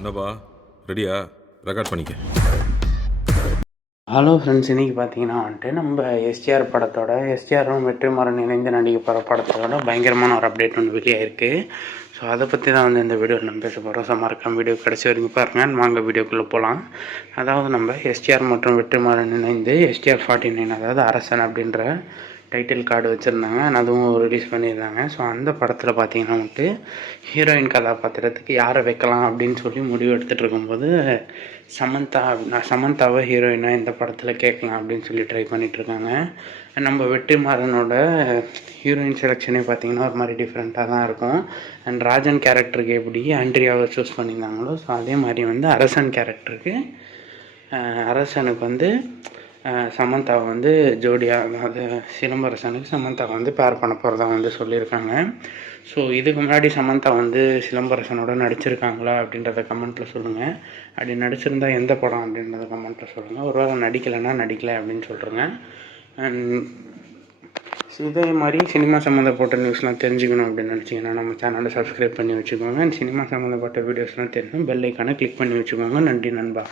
என்னப்பா ரெடியா? ரெக்கார்ட் பண்ணிக்க. ஹலோ ஃப்ரெண்ட்ஸ் இன்றைக்கி பார்த்தீங்கன்னா வந்துட்டு நம்ம எஸ்டிஆர் படத்தோட எஸ்டிஆரும் வெற்றிமாறன் இணைந்து நடிக்க போகிற படத்தோட பயங்கரமான ஒரு அப்டேட் ஒன்று வெளியாயிருக்கு ஸோ அதை பற்றி தான் வந்து இந்த வீடியோ நம்ம பேச போகிறோம் சமர்க்கம் மறக்காம வீடியோ கடைசி வரைக்கும் பாருங்கள் வாங்க வீடியோக்குள்ளே போகலாம் அதாவது நம்ம எஸ்டிஆர் மற்றும் வெற்றிமாறன் இணைந்து எஸ்டிஆர் ஃபார்ட்டி நைன் அதாவது அரசன் அப்படின்ற டைட்டில் கார்டு வச்சுருந்தாங்க. அதுவும் ரிலீஸ் பண்ணியிருந்தாங்க. ஸோ அந்த படத்தில் பார்த்தீங்கன்னா வந்துட்டு ஹீரோயின் கதாபாத்திரத்துக்கு யாரை வைக்கலாம் அப்படின்னு சொல்லி முடிவு எடுத்துகிட்டு இருக்கும்போது சமந்தா நான் சமந்தாவை ஹீரோயினாக இந்த படத்தில் கேட்கலாம் அப்படின்னு சொல்லி ட்ரை பண்ணிகிட்ருக்காங்க நம்ம வெற்றிமாறனோட ஹீரோயின் செலெக்ஷனே பார்த்தீங்கன்னா ஒரு மாதிரி டிஃப்ரெண்ட்டாக தான் இருக்கும். அண்ட் ராஜன் கேரக்டருக்கு எப்படி ஆண்ட்ரியாவை சூஸ் பண்ணியிருந்தாங்களோ ஸோ அதே மாதிரி வந்து அரசன் கேரக்டருக்கு அரசனுக்கு வந்து சமந்தாவை வந்து ஜோடியாக அதாவது சிலம்பரசனுக்கு சமந்தாவை வந்து பேர் பண்ண போகிறதா வந்து சொல்லியிருக்காங்க. ஸோ இதுக்கு முன்னாடி சமந்தா வந்து சிலம்பரசனோட நடிச்சிருக்காங்களா அப்படின்றத கமெண்ட்டில் சொல்லுங்கள் அப்படி நடிச்சிருந்தா எந்த படம் அப்படின்றத கமெண்ட்டில் சொல்லுங்கள் ஒரு வேளை நடிக்கலைன்னா நடிக்கலை அப்படின்னு சொல்கிறேங்க இதே மாதிரி சினிமா சம்மந்தப்பட்ட நியூஸ்லாம் தெரிஞ்சுக்கணும் அப்படின்னு நினச்சிங்கன்னா நம்ம சேனலை சப்ஸ்கிரைப் பண்ணி வச்சுக்கோங்க. சினிமா சம்மந்தப்பட்ட வீடியோஸ்லாம் தெரிஞ்சு பெல் ஐக்கானை கிளிக் பண்ணி வச்சுக்கோங்க. நன்றி நண்பா.